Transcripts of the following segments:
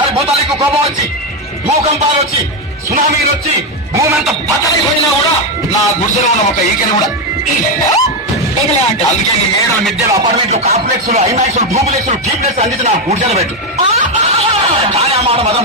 ఒక్కసారి భూతాలకు కోపం వచ్చి భూకంపాలు వచ్చి సునామీలు వచ్చి భూమి అంతా బద్దలైపోయినా కూడా నా గుడిసెలో ఉన్న ఒక ఈకని కూడా. అందుకే నీ మేడలు మిద్దెలు అపార్ట్మెంట్లు కాంప్లెక్స్ ఐమాక్స్ డూప్లెక్స్ డీప్లెక్స్ అందించి నా గుడిసెలు పెట్టు. కానీ ఆ మాట మదం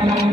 Thank you.